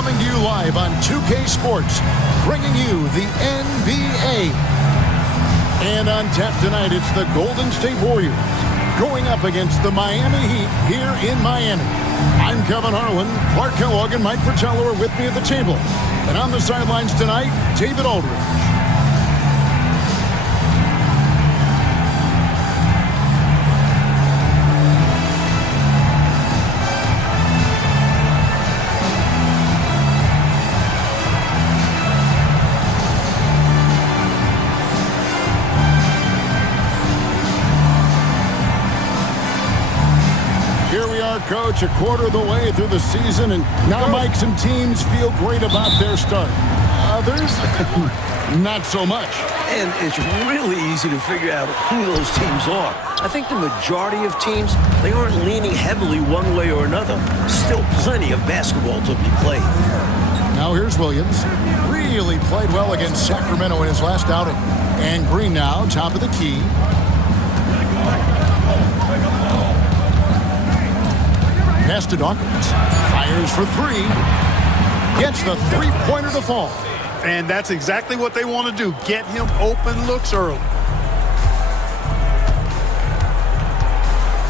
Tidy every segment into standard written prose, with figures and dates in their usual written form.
coming to you live on 2K Sports, bringing you the NBA. And on tap tonight, it's the Golden State Warriors going up against the Miami Heat here in Miami. I'm Kevin Harlan. Clark Kellogg and Mike Fratello are with me at the table. And on the sidelines tonight, David Aldridge. Coach, a quarter of the way through the season, and now Mike, some teams feel great about their start. Others, not so much. And it's really easy to figure out who those teams are. I think the majority of teams, they aren't leaning heavily one way or another. Still plenty of basketball to be played. Now here's Williams. Really played well against Sacramento in his last outing. And Green now, top of the key. Pass to Dawkins. Fires for three. Gets the three-pointer to fall. And that's exactly what they want to do. Get him open looks early.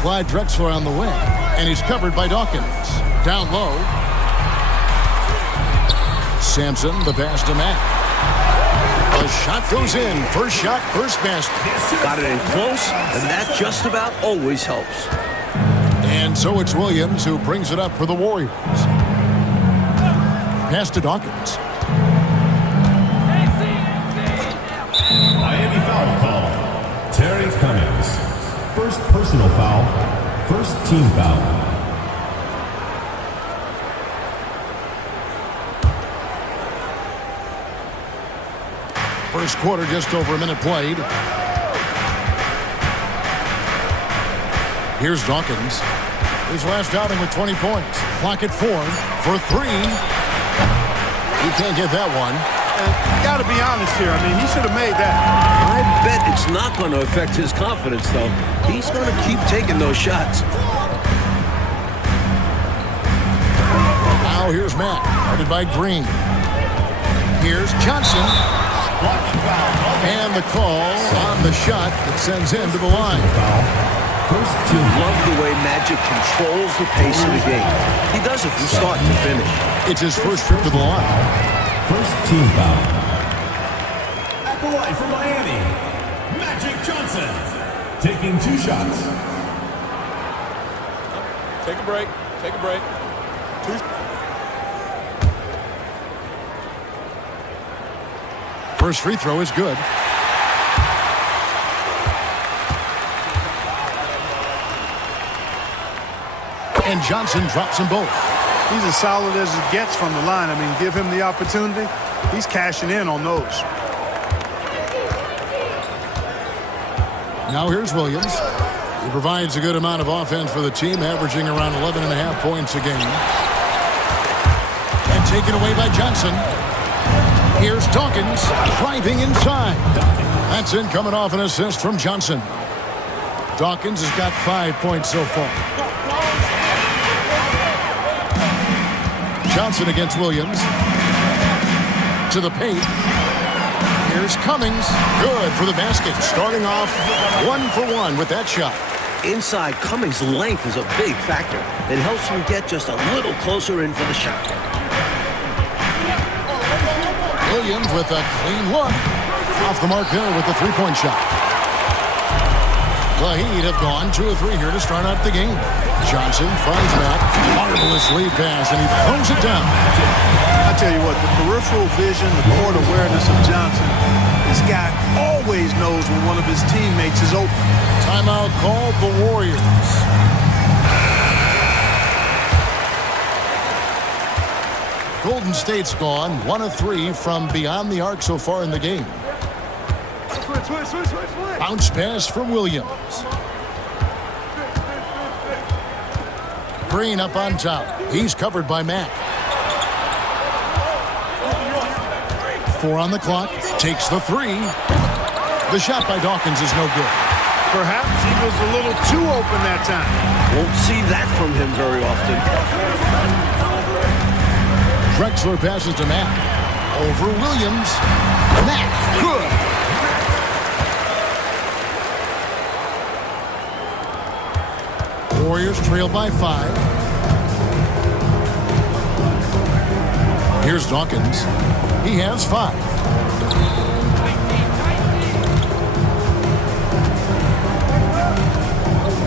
Clyde Drexler on the wing. And he's covered by Dawkins. Down low. Sampson, the pass to Matt. The shot goes in. First shot, first basket. Got it in close, and that just about always helps. And so it's Williams who brings it up for the Warriors. Pass to Dawkins. Miami foul call. Terry Cummings. First personal foul. First team foul. First quarter, just over a minute played. Here's Dawkins. His last outing with 20 points. Clock at 4 for three. He can't get that one. Got to be honest here. I mean, he should have made that. I bet it's not going to affect his confidence, though. He's going to keep taking those shots. Now here's Matt, guarded by Green. Here's Johnson. And the call on the shot that sends him to the line. First team. Love the way Magic controls the pace of the game. He does it from start to finish. It's his first trip to the line. First team foul. At the line for Miami, Magic Johnson. Taking 2 shots. Take a break. Take a break. 2. First free throw is good. And Johnson drops them both. He's as solid as it gets from the line. I mean, give him the opportunity. He's cashing in on those. Now here's Williams. He provides a good amount of offense for the team, averaging around 11.5 points a game. And taken away by Johnson. Here's Dawkins driving inside. That's in, coming off an assist from Johnson. Dawkins has got 5 points so far. Johnson against Williams. To the paint. Here's Cummings. Good for the basket. Starting off 1 for 1 with that shot. Inside, Cummings' length is a big factor. It helps him get just a little closer in for the shot. Williams with a clean look. Off the mark there with the three-point shot. The Heat have gone 2 of 3 here to start out the game. Johnson finds Matt. Marvelous lead pass, and he throws it down. I tell you what, the peripheral vision, the court awareness of Johnson, this guy always knows when one of his teammates is open. Timeout called the Warriors. Golden State's gone 1 of 3 from beyond the arc so far in the game. Bounce pass from Williams. Green up on top. He's covered by Mack. 4 on the clock. Takes the 3. The shot by Dawkins is no good. Perhaps he was a little too open that time. Won't see that from him very often. Drexler passes to Matt. Over Williams. Matt, good. Warriors trail by 5. Here's Dawkins. He has 5.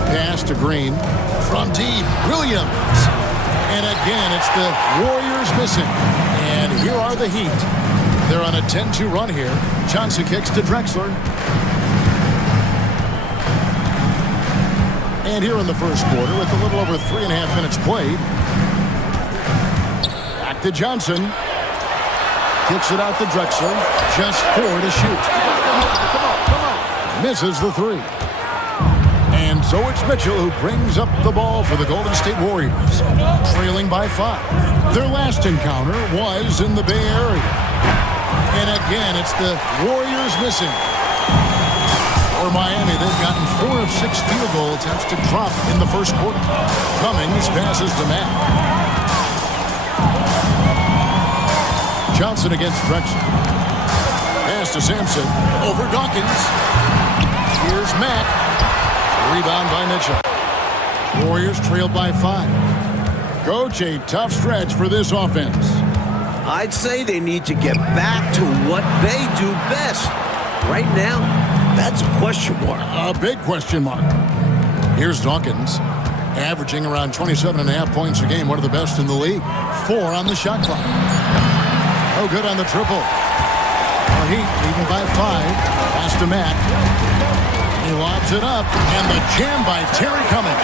Pass to Green. From deep, Williams. And again, it's the Warriors missing. And here are the Heat. They're on a 10-2 run here. Johnson kicks to Drexler. And here in the first quarter, with a little over 3.5 minutes played, back to Johnson. Kicks it out to Drexler. Just 4 to shoot. Misses the 3. And so it's Mitchell who brings up the ball for the Golden State Warriors, trailing by 5. Their last encounter was in the Bay Area. And again, it's the Warriors missing. For Miami, they've gotten 4 of 6 field goal attempts to drop in the first quarter. Cummings passes to Matt. Johnson against Drexler. Pass to Sampson. Over Dawkins. Here's Matt. Rebound by Mitchell. Warriors trailed by 5. Coach, a tough stretch for this offense. I'd say they need to get back to what they do best. Right now, that's a question mark. A big question mark. Here's Dawkins, averaging around 27.5 points a game, one of the best in the league. 4 on the shot clock. Oh, good on the triple. The Heat leading by 5. Pass to Matt. He lobs it up, and the jam by Terry Cummings.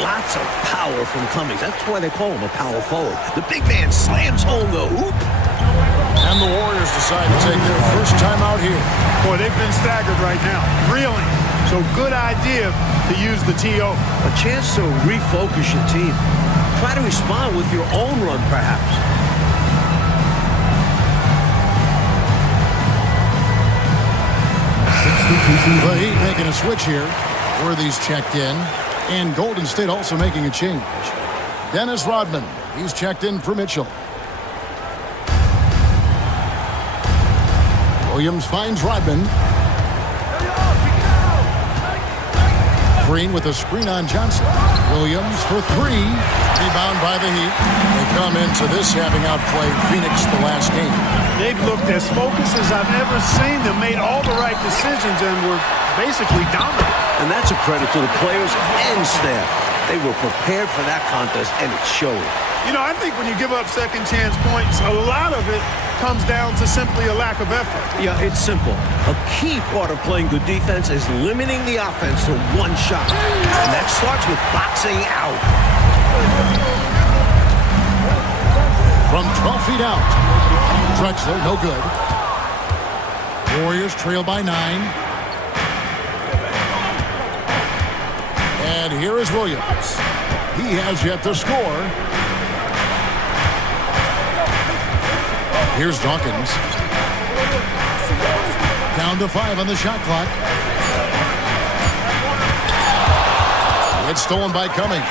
Lots of power from Cummings. That's why they call him a power forward. The big man slams home the hoop. And the Warriors decide to take their first time out here. Boy, they've been staggered right now. Reeling. So good idea to use the TO. A chance to refocus your team. Try to respond with your own run, perhaps. The Heat making a switch here. Worthy's checked in. And Golden State also making a change. Dennis Rodman. He's checked in for Mitchell. Williams finds Rodman. Green with a screen on Johnson. Williams for 3. Rebound by the Heat. They come into this having outplayed Phoenix the last game. They've looked as focused as I've ever seen them, made all the right decisions, and were basically dominant. And that's a credit to the players and staff. They were prepared for that contest, and it showed. You know, I think when you give up second chance points, a lot of it comes down to simply a lack of effort. Yeah, it's simple. A key part of playing good defense is limiting the offense to one shot. And that starts with boxing out. From 12 feet out. Drexler, no good. Warriors trail by 9. And here is Williams. He has yet to score. Here's Dawkins. Down to 5 on the shot clock. It's stolen by Cummings.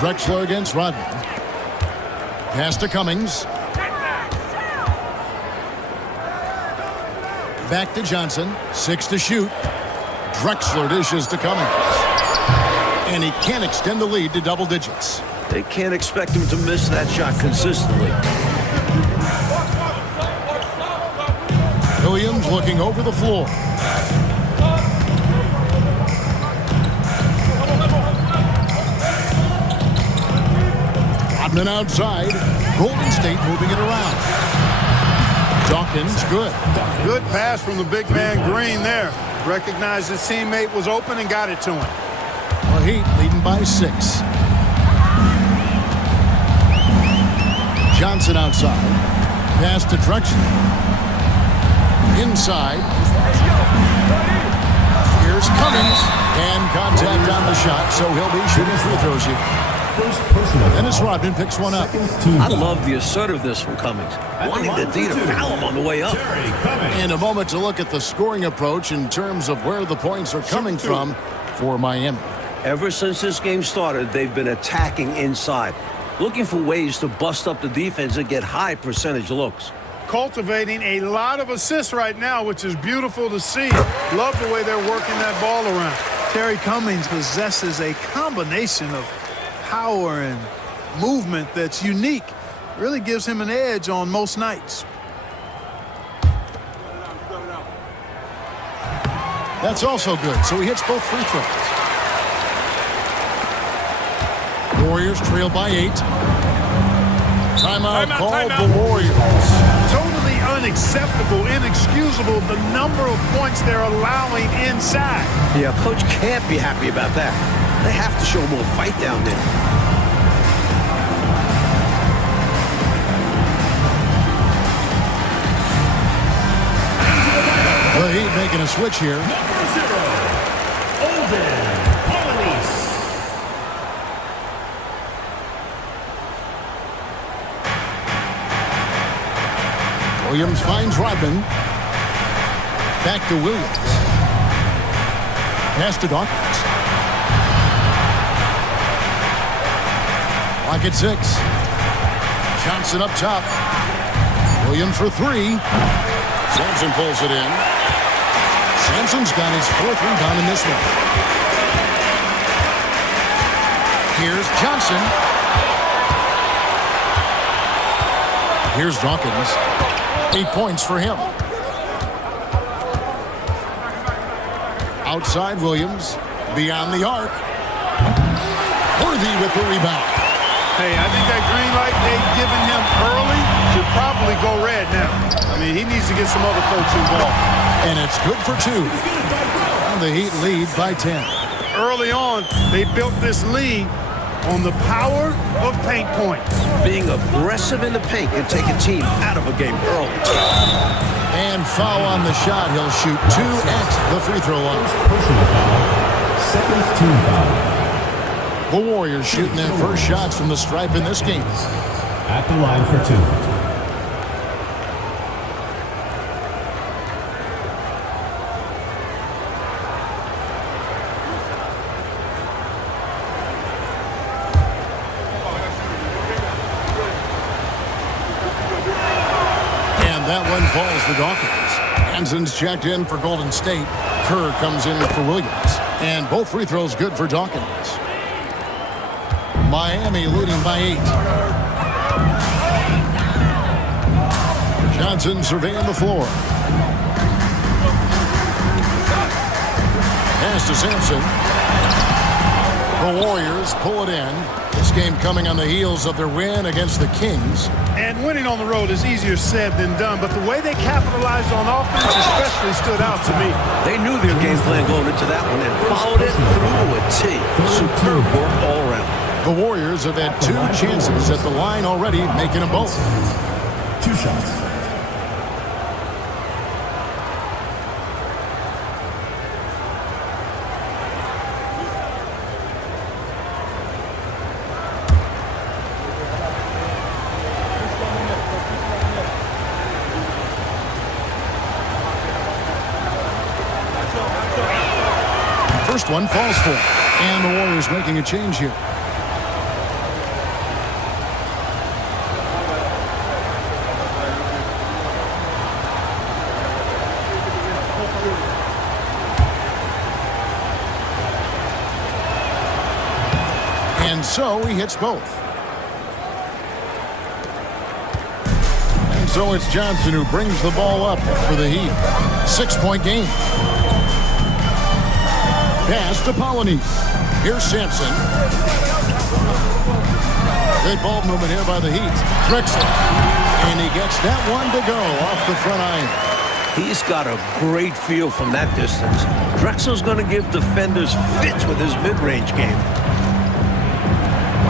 Drexler against Rodman. Pass to Cummings. Back to Johnson. 6 to shoot. Drexler dishes to Cummings. And he can't extend the lead to double digits. They can't expect him to miss that shot consistently. Williams looking over the floor. Rodman outside. Golden State moving it around. Dawkins, good. Good pass from the big man Green there. Recognized his teammate was open and got it to him. The Heat leading by 6. Johnson outside. Pass to Drexler. Inside. Here's Cummings. And contact on the shot, so he'll be shooting free throws here. First personal Dennis foul. Rodman picks one up. Second team I foul. love the assertiveness from Cummings, wanting the D to foul him on the way up. Terry Cummings. And a moment to look at the scoring approach in terms of where the points are coming from for Miami. Ever since this game started, they've been attacking inside, looking for ways to bust up the defense and get high percentage looks. Cultivating a lot of assists right now, which is beautiful to see. Love the way they're working that ball around. Terry Cummings possesses a combination of power and movement that's unique. Really gives him an edge on most nights. That's also good, so he hits both free throws. Warriors trail by 8. Timeout called the Warriors. Totally unacceptable, inexcusable, the number of points they're allowing inside. Yeah, coach can't be happy about that. They have to show more fight down there. The Heat making a switch here. Number 0, Olden Polynice. Williams finds Rodman. Back to Williams. Pass to Dawkins. Clock at 6. Johnson up top. Williams for 3. Sampson pulls it in. Sampson's got his 4th rebound in this one. Here's Johnson. Here's Dawkins. 8 points for him. Outside Williams. Beyond the arc. Worthy with the rebound. Hey, I think that green light they've given him early should probably go red now. I mean, he needs to get some other folks involved. And it's good for 2. And the Heat lead by 10. Early on, they built this lead on the power of paint points. Being aggressive in the paint can take a team out of a game early. And foul on the shot. He'll shoot 2 at the free throw line. Personal foul. Second team foul. The Warriors shooting their first shots from the stripe in this game. At the line for 2. And that one falls for Dawkins. Hanson's checked in for Golden State. Kerr comes in for Williams. And both free throws good for Dawkins. Miami leading by 8. Johnson surveying the floor. Pass to Sampson. The Warriors pull it in. This game coming on the heels of their win against the Kings. And winning on the road is easier said than done, but the way they capitalized on offense especially stood out to me. They knew their game plan going into that one and followed it through to a T. Superb work all around. The Warriors have had 2 chances at the line already, making them both. 2 shots. First one falls for. And the Warriors making a change here. And so he hits both. And so it's Johnson who brings the ball up for the Heat. 6-point game. Pass to Polynice. Here's Sampson. Good ball movement here by the Heat. Drexel. And he gets that one to go off the front iron. He's got a great feel from that distance. Drexel's going to give defenders fits with his mid-range game.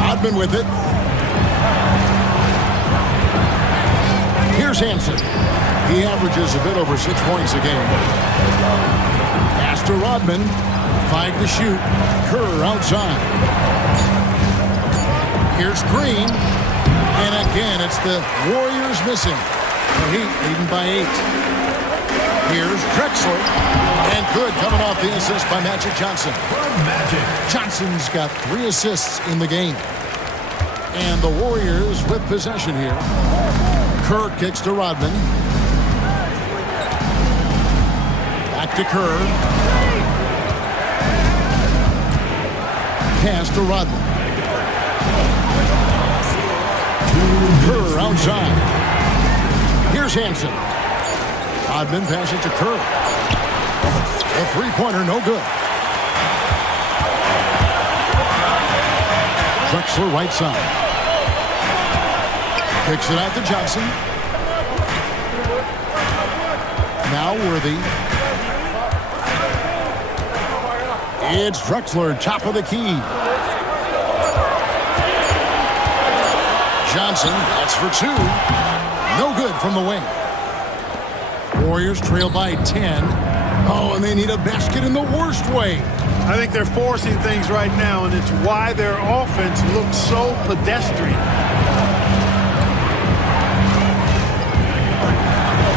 Rodman with it. Here's Hampson. He averages a bit over 6 points a game. Pass to Rodman. 5 to shoot. Kerr outside. Here's Green. And again, it's the Warriors missing. The Heat leading by 8. Here's Drexler. And good coming off the assist by Magic Johnson. Magic. Johnson's got 3 assists in the game. And the Warriors with possession here. Kerr kicks to Rodman. Back to Kerr. Pass to Rodman. Kerr outside. Here's Hansen. Rodman passes to Kerr. A three-pointer, no good. Drexler right side. Kicks it out to Johnson. Now Worthy. It's Drexler, top of the key. Johnson, that's for 2. No good from the wing. Warriors trail by 10. Oh, and they need a basket in the worst way. I think they're forcing things right now, and it's why their offense looks so pedestrian.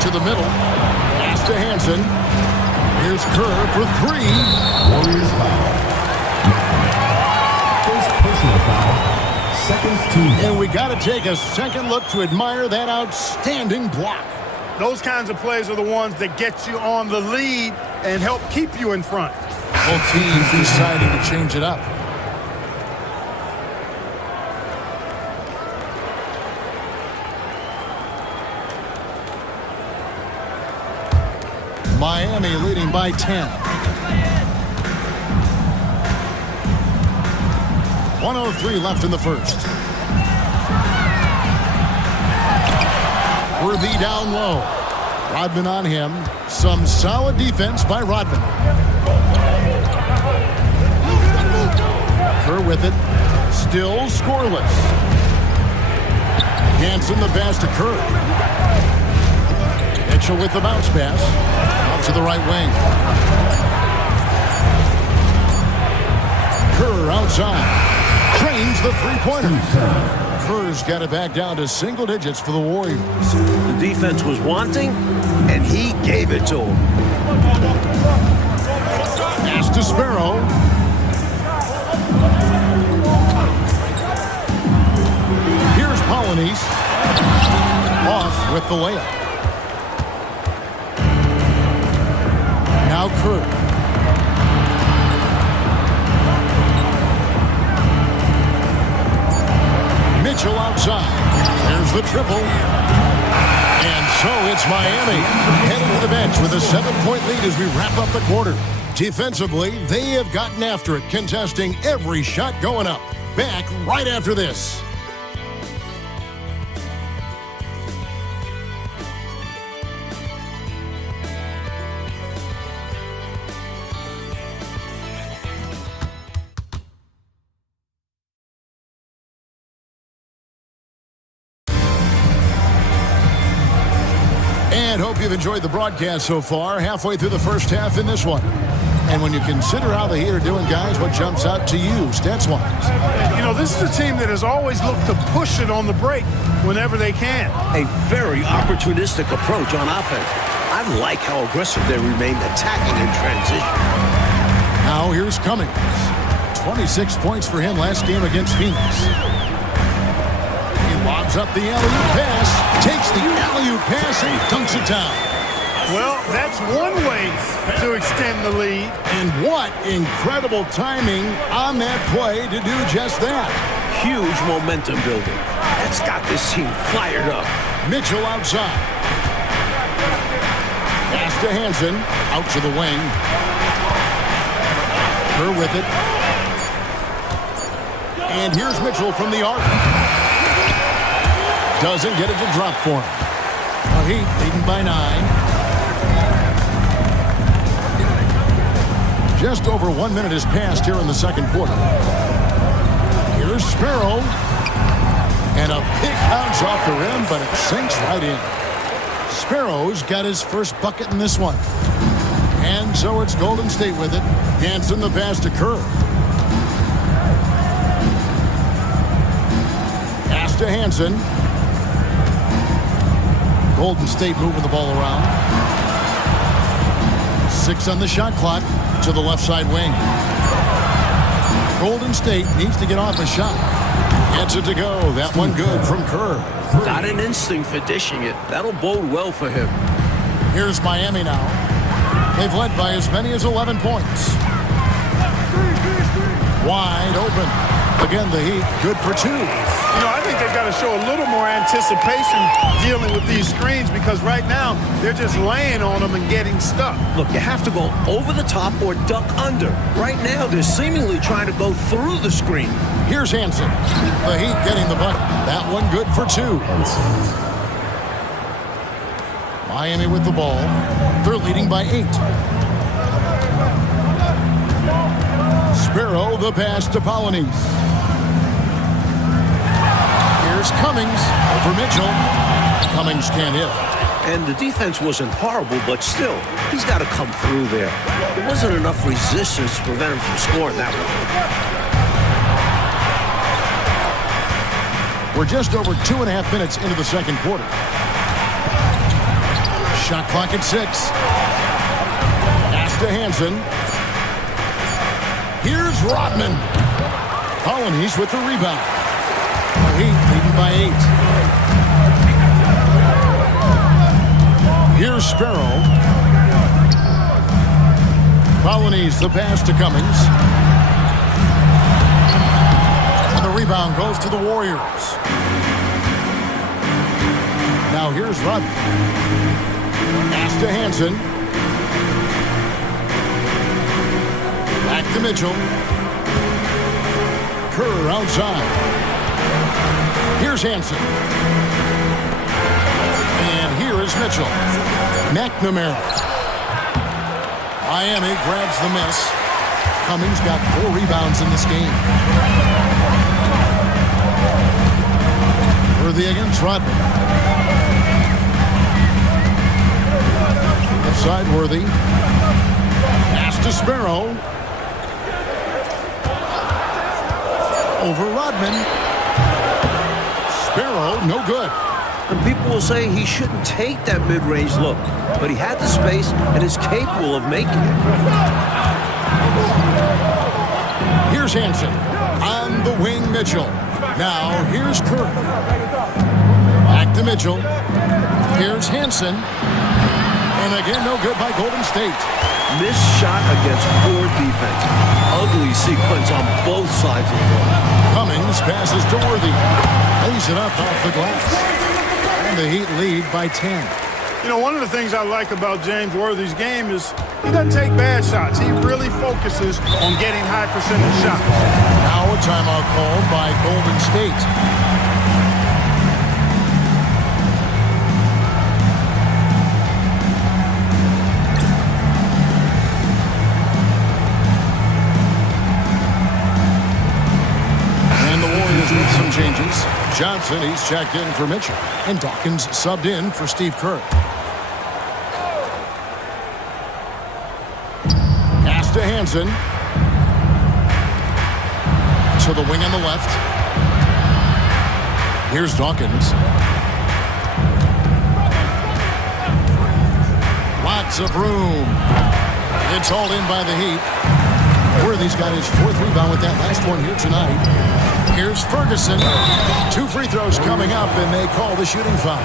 To the middle. Pass to Hansen. Here's Kerr for 3. Warriors foul. First personal foul. Second team. And we got to take a second look to admire that outstanding block. Those kinds of plays are the ones that get you on the lead and help keep you in front. Both teams deciding to change it up. Miami leading by 10. 1:03 left in the first. Worthy down low. Rodman on him. Some solid defense by Rodman. Kerr with it. Still scoreless. Hansen the pass to Kerr. Mitchell with the bounce pass. Out to the right wing. Kerr outside. Trains the three-pointer. Kerr's got it back down to single digits for the Warriors. The defense was wanting, and he gave it to him. Pass to Sparrow. Here's Polynice. Off with the layup. Now Kerr. Mitchell outside. There's the triple. And so it's Miami heading to the bench with a 7-point lead as we wrap up the quarter. Defensively, they have gotten after it, contesting every shot going up. Back right after this. And hope you've enjoyed the broadcast so far. Halfway through the first half in this one. And when you consider how the Heat are doing, guys, what jumps out to you, stats-wise? You know, this is a team that has always looked to push it on the break whenever they can. A very opportunistic approach on offense. I like how aggressive they remain attacking in transition. Now here's Cummings. 26 points for him last game against Phoenix. He lobs up the alley-oop pass, takes the alley-oop pass, and dunks it down. Well, that's one way to extend the lead. And what incredible timing on that play to do just that. Huge momentum building. That's got this team fired up. Mitchell outside. Pass to Hansen. Out to the wing. Kerr with it. And here's Mitchell from the arc. Doesn't get it to drop for him. The Heat leading by 9. Just over 1 minute has passed here in the second quarter. Here's Sparrow. And a big bounce off the rim, but it sinks right in. Sparrow's got his first bucket in this one. And so it's Golden State with it. Hansen the pass to Kerr. Pass to Hansen. Golden State moving the ball around. 6 on the shot clock to the left side wing. Golden State needs to get off a shot. Gets it to go. That one good from Kerr. Got an instinct for dishing it. That'll bode well for him. Here's Miami now. They've led by as many as 11 points. Wide open. Again, the Heat good for 2. You know, I think they've got to show a little more anticipation dealing with these screens because right now they're just laying on them and getting stuck. Look, you have to go over the top or duck under. Right now, they're seemingly trying to go through the screen. Here's Hansen. The Heat getting the bucket. That one good for 2. Miami with the ball. They're leading by 8. Sparrow, the pass to Polonese. Here's Cummings over Mitchell. Cummings can't hit. And the defense wasn't horrible, but still, he's got to come through there. There wasn't enough resistance to prevent him from scoring that one. We're just over 2.5 minutes into the second quarter. Shot clock at 6. Pass to Hansen. Here's Rodman. Polonese with the rebound. The Heat leading by 8. Here's Sparrow. Polonese, the pass to Cummings. And the rebound goes to the Warriors. Now here's Rodman. Pass to Hansen. Back to Mitchell. Kerr outside. Here's Hansen. And here is Mitchell. McNamara. Miami grabs the miss. Cummings got 4 rebounds in this game. Worthy against Rodman. Left side Worthy. Pass to Sparrow. Over Rodman. Sparrow, no good. And people will say he shouldn't take that mid-range look, but he had the space and is capable of making it. Here's Hansen. On the wing, Mitchell. Now, here's Kerr. Back to Mitchell. Here's Hansen. And again, no good by Golden State. Missed shot against poor defense. Ugly sequence on both sides of the ball. Cummings passes to Worthy. Lays it up off the glass. And the Heat lead by 10. You know, one of the things I like about James Worthy's game is he doesn't take bad shots. He really focuses on getting high percentage shots. Now a timeout called by Golden State. With some changes. Johnson, he's checked in for Mitchell. And Dawkins subbed in for Steve Kerr. Pass to Hansen. To the wing on the left. Here's Dawkins. Lots of room. It's hauled in by the Heat. Worthy's got his 4th rebound with that last one here tonight. Here's Ferguson. 2 free throws coming up, and they call the shooting foul.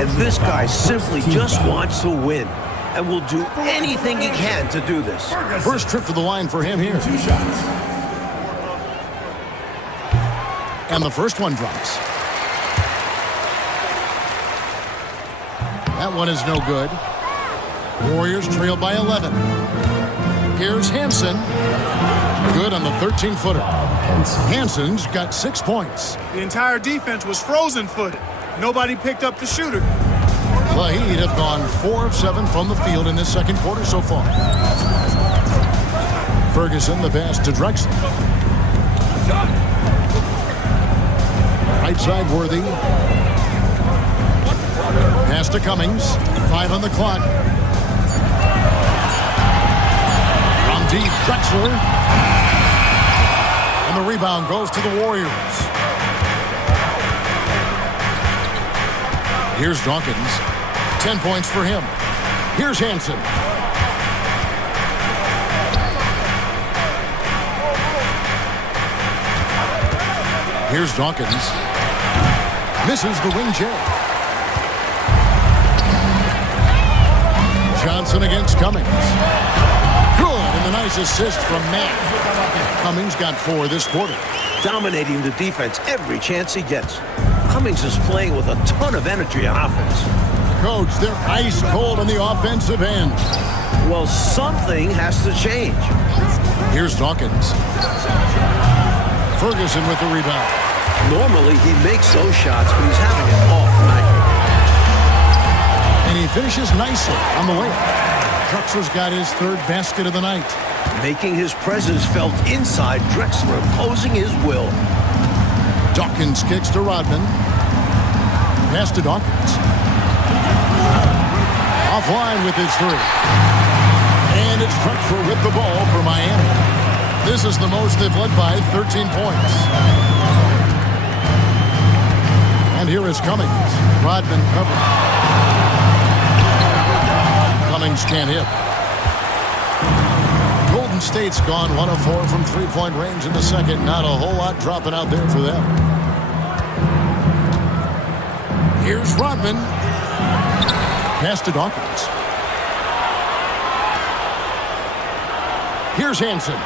And this guy simply just wants to win and will do anything he can to do this. First trip to the line for him here. 2 shots. And the first one drops. That one is no good. Warriors trail by 11. Here's Hansen. Good on the 13-footer. Hansen's got 6 points. The entire defense was frozen-footed. Nobody picked up the shooter. The Heat have gone 4 of 7 from the field in this second quarter so far. Ferguson, the pass to Drexler. Right side, Worthy. Pass to Cummings. 5 on the clock. From deep, Drexler. And the rebound goes to the Warriors. Here's Dawkins. 10 points for him. Here's Hansen. Here's Dawkins. Misses the wing J. Johnson against Cummings. Good, and the nice assist from Matt. Cummings got 4 this quarter. Dominating the defense every chance he gets. Cummings is playing with a ton of energy on offense. Coach, they're ice cold on the offensive end. Well, something has to change. Here's Dawkins. Ferguson with the rebound. Normally, he makes those shots, but he's having an off night. And he finishes nicely on the layup. Drexler's got his 3rd basket of the night. Making his presence felt inside, Drexler imposing his will. Dawkins kicks to Rodman. Pass to Dawkins. Offline with his 3. And it's Drexler with the ball for Miami. This is the most they've led by 13 points. And here is Cummings. Rodman covering. Cummings can't hit. Golden State's gone 1 of 4 from three-point range in the second. Not a whole lot dropping out there for them. Here's Rodman. Pass to Dawkins. Here's Hansen.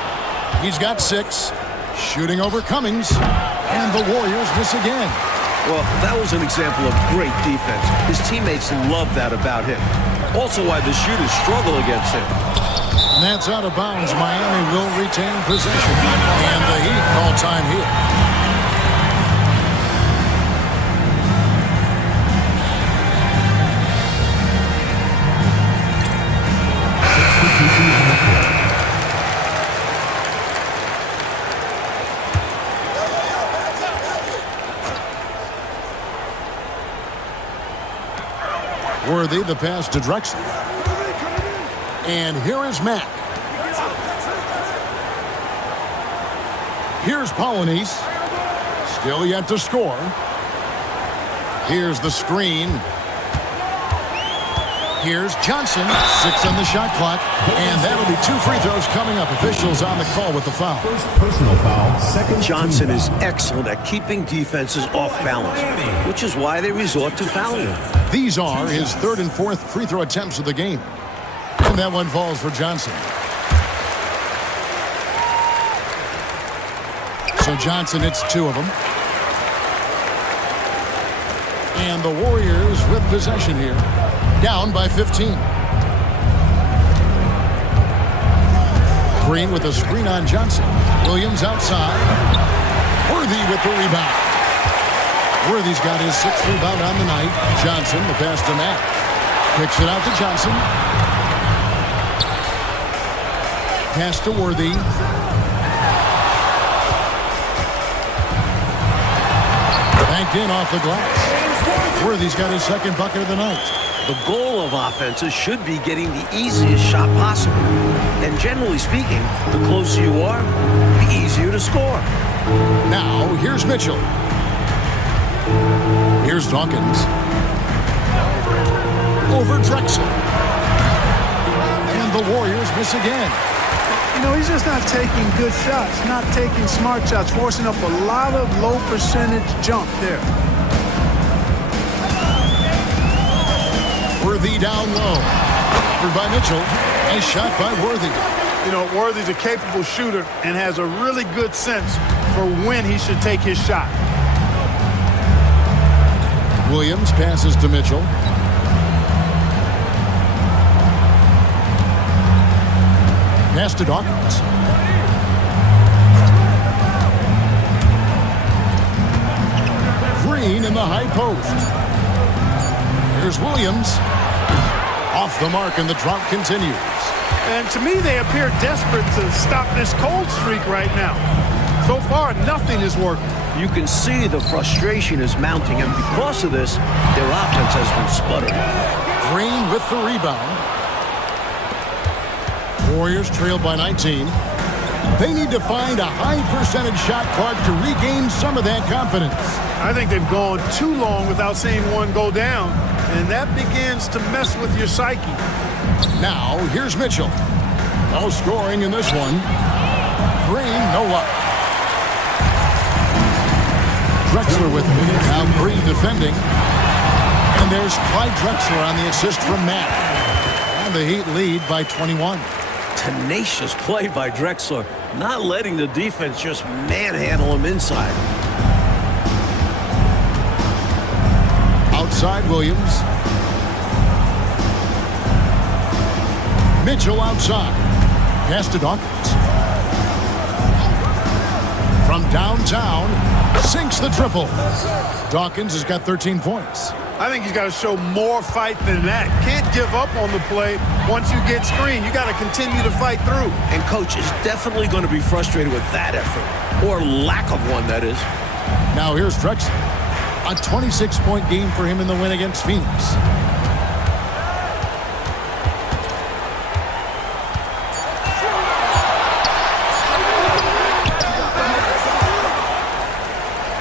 He's got 6. Shooting over Cummings. And the Warriors miss again. Well, that was an example of great defense. His teammates love that about him. Also why the shooters struggle against him. And that's out of bounds. Miami will retain possession. And the Heat call time here. Worthy, the pass to Drexler. And here is Mack. Here's Polynice. Still yet to score. Here's the screen. Here's Johnson. 6 on the shot clock. And that'll be 2 free throws coming up. Officials on the call with the foul. First personal foul, second Johnson team is foul. excellent at keeping defenses off balance, which is why they resort to fouling him. These are his 3rd and 4th free throw attempts of the game. And that one falls for Johnson. So Johnson hits 2 of them. And the Warriors with possession here. Down by 15. Green with a screen on Johnson. Williams outside. Worthy with the rebound. Worthy's got his 6th rebound on the night. Johnson, the pass to Matt. Kicks it out to Johnson. Pass to Worthy. Banked in off the glass. Worthy's got his 2nd bucket of the night. The goal of offenses should be getting the easiest shot possible. And generally speaking, the closer you are, the easier to score. Now, here's Mitchell. Here's Dawkins. Over Drexler. And the Warriors miss again. You know, he's just not taking good shots, not taking smart shots, forcing up a lot of low percentage jump there. Worthy down low. Covered by Mitchell. And shot by Worthy. You know, Worthy's a capable shooter and has a really good sense for when he should take his shot. Williams passes to Mitchell. Pass to Dawkins. Green in the high post. Here's Williams. Off the mark, and the drought continues. And to me, they appear desperate to stop this cold streak right now. So far, nothing is working. You can see the frustration is mounting, and because of this, their offense has been sputtering. Green with the rebound. Warriors trailed by 19. They need to find a high percentage shot, Clark, to regain some of that confidence. I think they've gone too long without seeing one go down, and that begins to mess with your psyche. Now, here's Mitchell. No scoring in this one. Green, no luck. Drexler with him. Now Green defending. And there's Clyde Drexler on the assist from Matt. And the Heat lead by 21. Tenacious play by Drexler, not letting the defense just manhandle him inside. Outside Williams. Mitchell outside. Pass to Dawkins. From downtown, sinks the triple. Dawkins has got 13 points. I think he's got to show more fight than that. Can't give up on the play once you get screened. You got to continue to fight through. And coach is definitely going to be frustrated with that effort, or lack of one, that is. Now here's Drexler. A 26-point game for him in the win against Phoenix.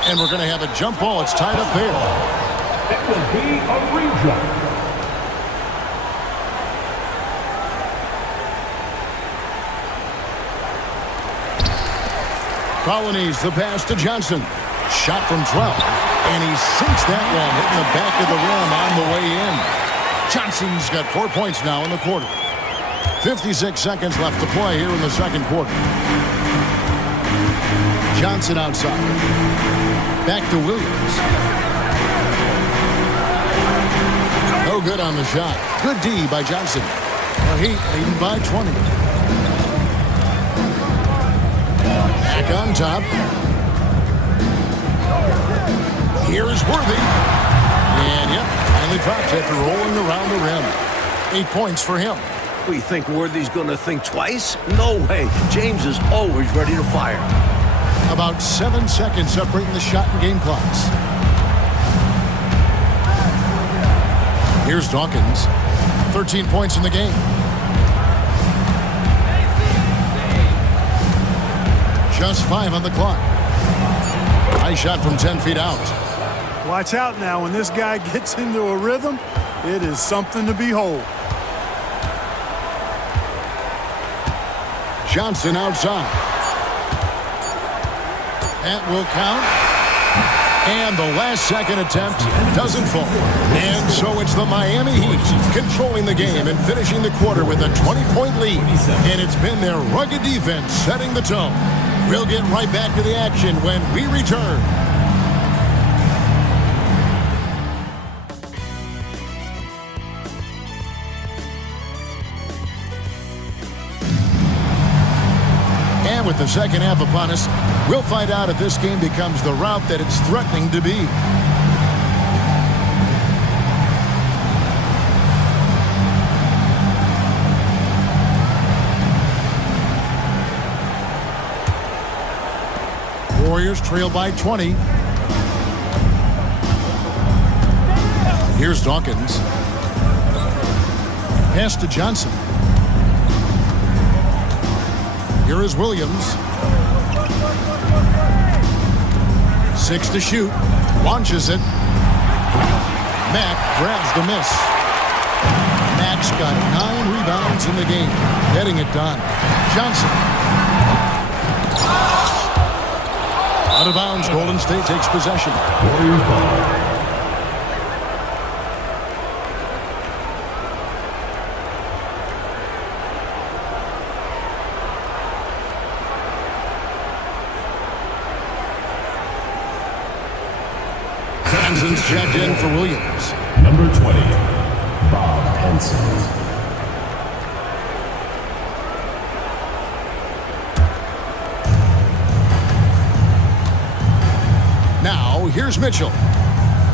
And we're going to have a jump ball. It's tied up there. It will be a rejump. Colonies the pass to Johnson. Shot from 12. And he sinks that one, hitting the back of the rim on the way in. Johnson's got 4 points now in the quarter. 56 seconds left to play here in the second quarter. Johnson outside. Back to Williams. No good on the shot. Good D by Johnson. The Heat leading by 20. Back on top. Here is Worthy. And yep, finally drops after rolling around the rim. 8 points for him. We think Worthy's going to think twice? No way. James is always ready to fire. About 7 seconds separating the shot and game clocks. Here's Dawkins. 13 points in the game. Just 5 on the clock. Nice shot from 10 feet out. Watch out now. When this guy gets into a rhythm, it is something to behold. Johnson outside. That will count. And the last second attempt doesn't fall. And so it's the Miami Heat controlling the game and finishing the quarter with a 20-point lead. And it's been their rugged defense setting the tone. We'll get right back to the action when we return. And with the second half upon us, we'll find out if this game becomes the route that it's threatening to be. Warriors trail by 20. Here's Dawkins. Pass to Johnson. Here is Williams. 6 to shoot. Launches it. Mack grabs the miss. Mack's got 9 rebounds in the game. Getting it done. Johnson. Out of bounds. Golden State takes possession. Warriors ball. Hanson's checked in for Williams. Number 20, Bob Henson. Now, here's Mitchell.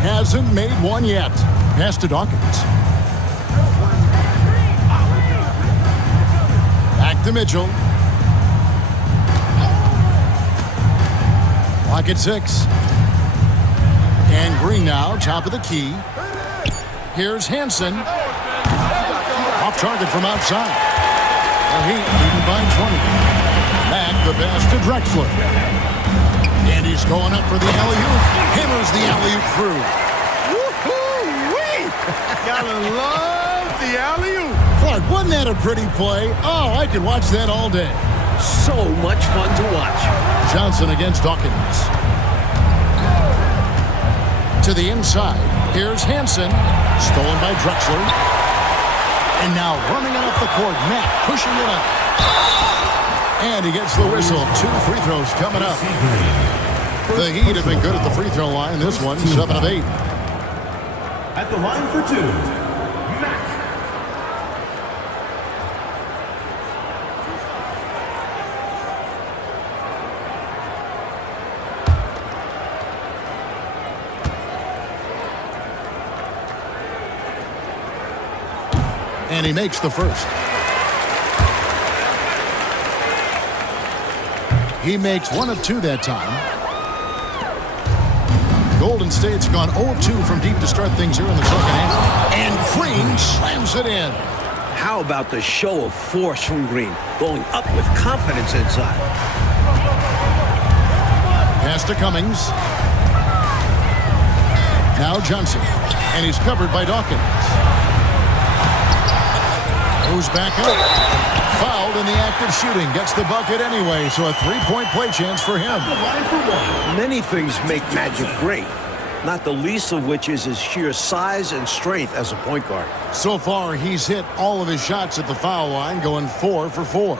Hasn't made one yet. Pass to Dawkins. Back to Mitchell. Clock at 6. And Green now, top of the key. Here's Hanson. Off target from outside. The Heat leading by 20. Back, the the pass to Drexler. And he's going up for the alley-oop. Hammers the alley-oop through. Woo-hoo-wee! Gotta love the alley-oop. Clark, wasn't that a pretty play? Oh, I could watch that all day. So much fun to watch. Johnson against Dawkins. To the inside. Here's Hansen. Stolen by Drexler. And now running it up the court. Matt pushing it up. And he gets the whistle. 2 free throws coming up. The Heat have been good at the free throw line. This one, 7 of 8. At the line for 2, Mack. And he makes the first. He makes 1 of 2 that time. Golden State's gone 0 of 2 from deep to start things here in the second half. And Green slams it in. How about the show of force from Green, going up with confidence inside? Pass to Cummings. Now Johnson. And he's covered by Dawkins. Moves back up. Fouled in the act of shooting. Gets the bucket anyway, so a 3-point play chance for him. Line for 1. Many things make Magic great, not the least of which is his sheer size and strength as a point guard. So far, he's hit all of his shots at the foul line, going 4 for 4.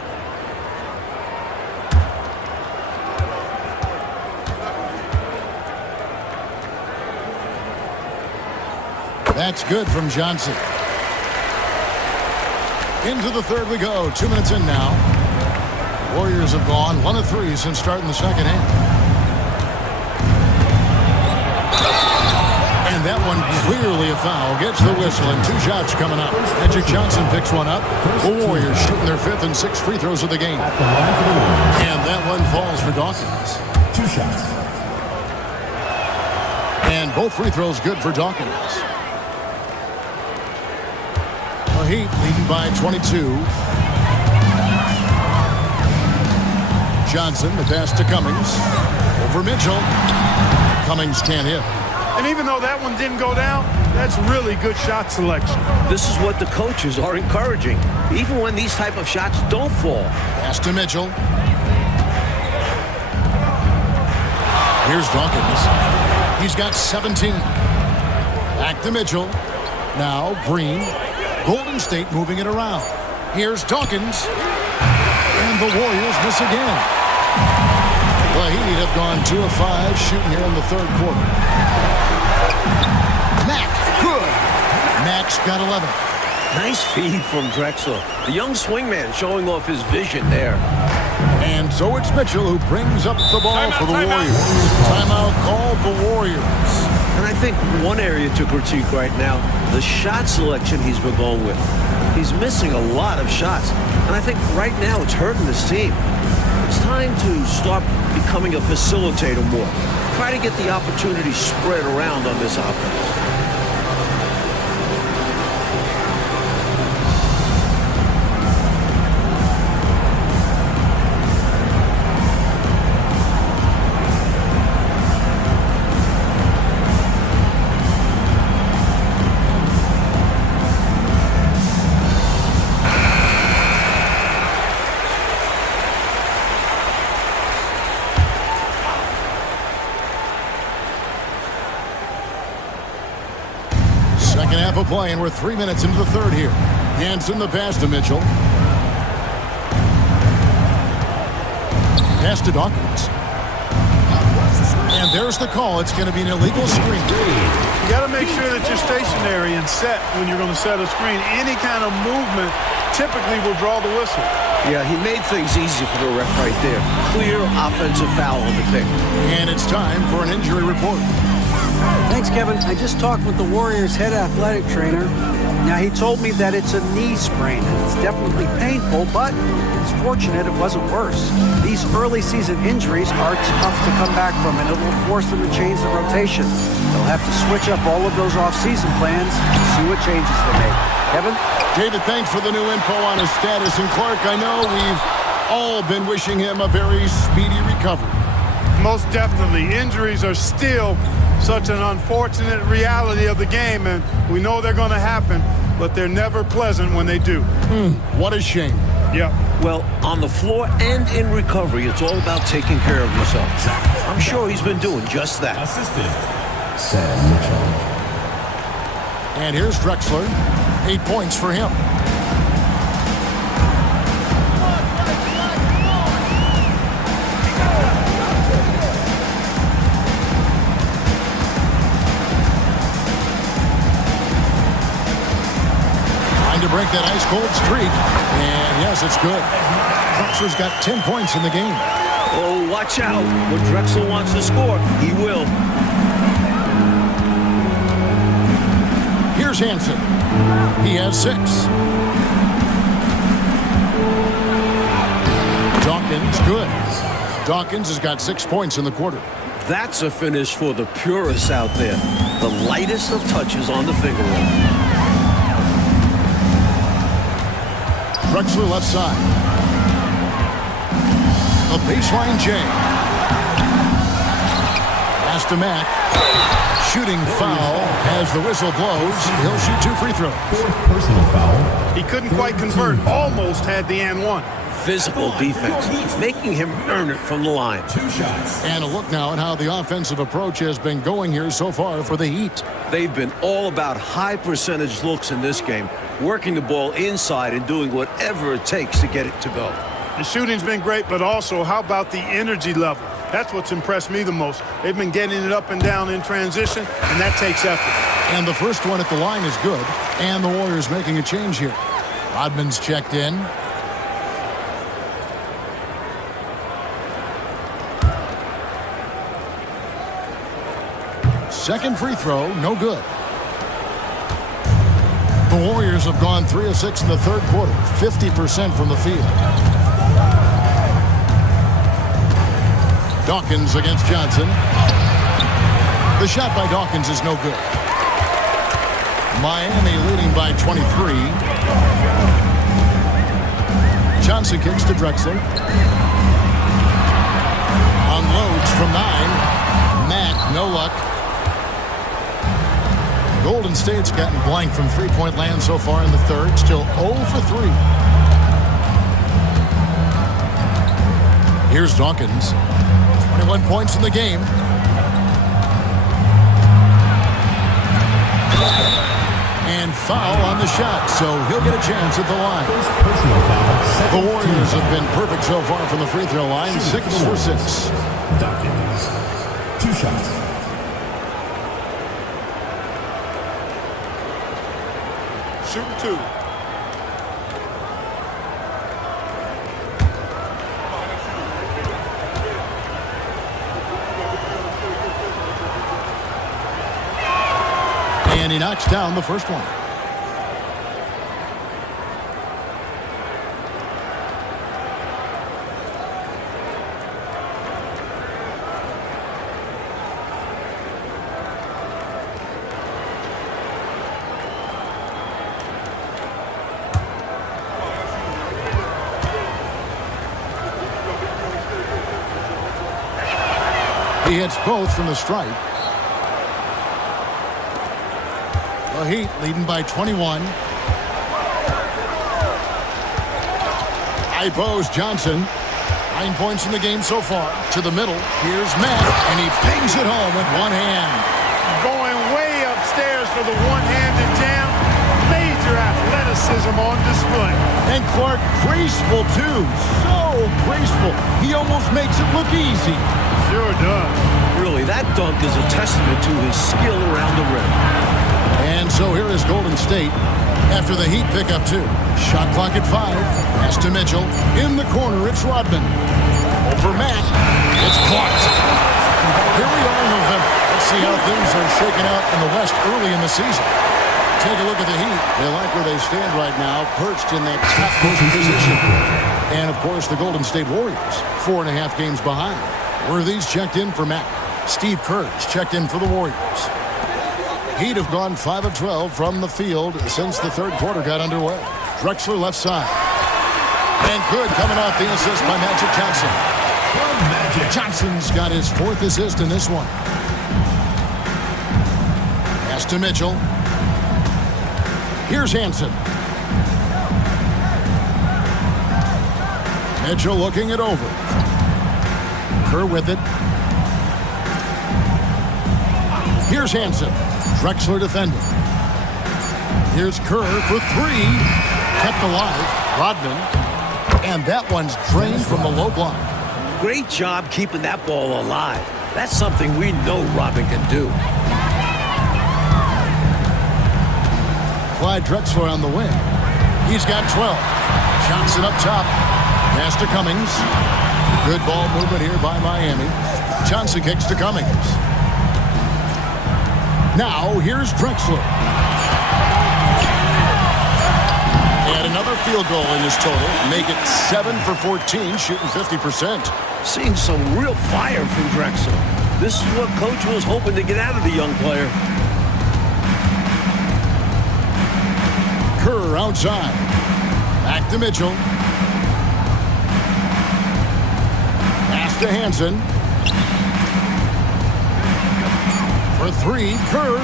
That's good from Johnson. Into the third we go. 2 minutes in now. Warriors have gone 1 of 3 since starting the second half. And that one clearly a foul. Gets the whistle and 2 shots coming up. Magic Johnson picks one up. The Warriors shooting their 5th and 6th free throws of the game. At the line for the Warriors. And that one falls for Dawkins. 2 shots. And both free throws good for Dawkins. The Heat leading by 22. Johnson, the pass to Cummings. Over Mitchell. Cummings can't hit. And even though that one didn't go down, that's really good shot selection. This is what the coaches are encouraging, even when these type of shots don't fall. Pass to Mitchell. Here's Dawkins. He's got 17. Back to Mitchell. Now Green. Golden State moving it around. Here's Dawkins. And the Warriors miss again. The Heat have gone 2 of 5 shooting here in the third quarter. Mack, good. Mack's got 11. Nice feed from Drexler. The young swingman showing off his vision there. And so it's Mitchell who brings up the ball for the Warriors. Timeout called the Warriors. And I think one area to critique right now, the shot selection he's been going with. He's missing a lot of shots. And I think right now it's hurting this team. It's time to start becoming a facilitator more. Try to get the opportunity spread around on this offense. Second half of play, and we're 3 minutes into the third here. Hansen the pass to Mitchell. Pass to Dawkins. And there's the call. It's going to be an illegal screen. You got to make sure that you're stationary and set when you're going to set a screen. Any kind of movement typically will draw the whistle. Yeah, he made things easy for the ref right there. Clear offensive foul on the pick. And it's time for an injury report. Thanks, Kevin. I just talked with the Warriors' head athletic trainer. Now, he told me that it's a knee sprain, and it's definitely painful, but it's fortunate it wasn't worse. These early season injuries are tough to come back from, and it will force them to change the rotation. They'll have to switch up all of those off-season plans and see what changes they make. Kevin? David, thanks for the new info on his status. And Clark, I know we've all been wishing him a very speedy recovery. Most definitely. Injuries are still such an unfortunate reality of the game, and we know they're going to happen, but they're never pleasant when they do. What a shame. Yep. Well, on the floor and in recovery, it's all about taking care of yourself. I'm sure he's been doing just that. Assistant, Sam Mitchell. And here's Drexler. 8 points for him. To break that ice-cold streak. And yes, it's good. Drexler's got 10 points in the game. Oh, watch out. When Drexler wants to score, he will. Here's Hansen. He has 6. Dawkins, good. Dawkins has got 6 points in the quarter. That's a finish for the purists out there. The lightest of touches on the finger roll. Drexler left side. A baseline J. Pass to Mack. Shooting foul as the whistle blows. He'll shoot 2 free throws. 4th personal foul. He couldn't quite convert. Almost had the and one. Physical defense, making him earn it from the line. 2 shots. And a look now at how the offensive approach has been going here so far for the Heat. They've been all about high percentage looks in this game, working the ball inside and doing whatever it takes to get it to go. The shooting's been great, but also how about the energy level? That's what's impressed me the most. They've been getting it up and down in transition, and that takes effort. And the first one at the line is good. And the Warriors making a change here. Rodman's checked in. Second free throw, no good. The Warriors have gone 3 of 6 in the third quarter, 50% from the field. Dawkins against Johnson. The shot by Dawkins is no good. Miami leading by 23. Johnson kicks to Drexler. Unloads from 9. Mack, no luck. Golden State's gotten blank from three-point land so far in the third. Still 0 for 3. Here's Dawkins. 21 points in the game. And foul on the shot, so he'll get a chance at the line. Personal foul. The Warriors have been perfect so far from the free throw line. 6 for 6. Dawkins. 2 shots. Shooting 2. And he knocks down the first one. He hits both from the stripe. The Heat leading by 21. High post Johnson. 9 points in the game so far. To the middle. Here's Matt, and he pings it home with one hand. Going way upstairs for the one-handed jam. Major athleticism on display. And Clark, graceful too. So graceful. He almost makes it look easy. Sure does. Really, that dunk is a testament to his skill around the rim. And so here is Golden State after the Heat pick up 2. Shot clock at 5. Pass to Mitchell. In the corner, it's Rodman. Over Mack. It's blocked. Here we are in November. Let's see how things are shaking out in the West early in the season. Take a look at the Heat. They like where they stand right now, perched in that top position. And, of course, the Golden State Warriors, 4.5 games behind. Worthy's checked in for Mack. Steve Kerr's checked in for the Warriors. Heat have gone 5 of 12 from the field since the third quarter got underway. Drexler left side. And good coming off the assist by Magic Johnson. Magic. Johnson's got his 4th assist in this one. Pass to Mitchell. Here's Hansen. Mitchell looking it over. Kerr with it. Here's Hansen. Drexler defending. Here's Kerr for 3. Kept alive. Rodman. And that one's drained from the low block. Great job keeping that ball alive. That's something we know Rodman can do. Clyde Drexler on the wing. He's got 12. Johnson up top. Pass to Cummings. Good ball movement here by Miami. Johnson kicks to Cummings. Now here's Drexler. And another field goal in his total. Make it 7 for 14, shooting 50%. Seeing some real fire from Drexler. This is what Coach was hoping to get out of the young player. Kerr outside. Back to Mitchell. Pass to Hansen. For 3, Kerr.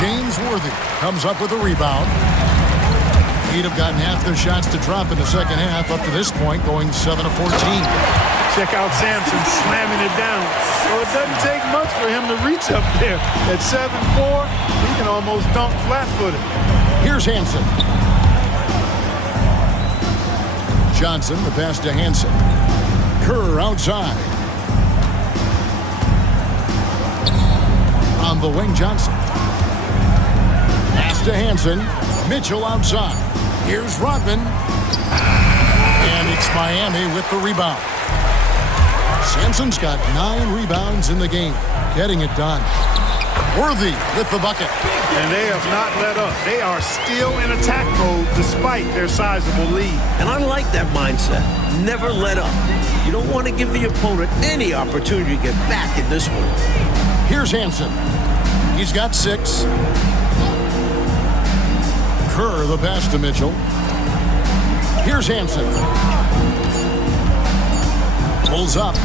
James Worthy comes up with a rebound. He'd have gotten half their shots to drop in the second half up to this point, going 7 of 14. Check out Sampson slamming it down. Well, it doesn't take much for him to reach up there. At 7'4", he can almost dunk flat-footed. Here's Hansen. Johnson, the pass to Hansen. Kerr outside. On the wing, Johnson. Pass to Hansen. Mitchell outside. Here's Rodman. And it's Miami with the rebound. Sampson's got 9 rebounds in the game. Getting it done. Worthy with the bucket. And they have not let up. They are still in attack mode despite their sizable lead. And I like that mindset. Never let up. You don't want to give the opponent any opportunity to get back in this one. Here's Hansen. He's got 6. Kerr, the pass to Mitchell. Here's Hansen. Pulls up.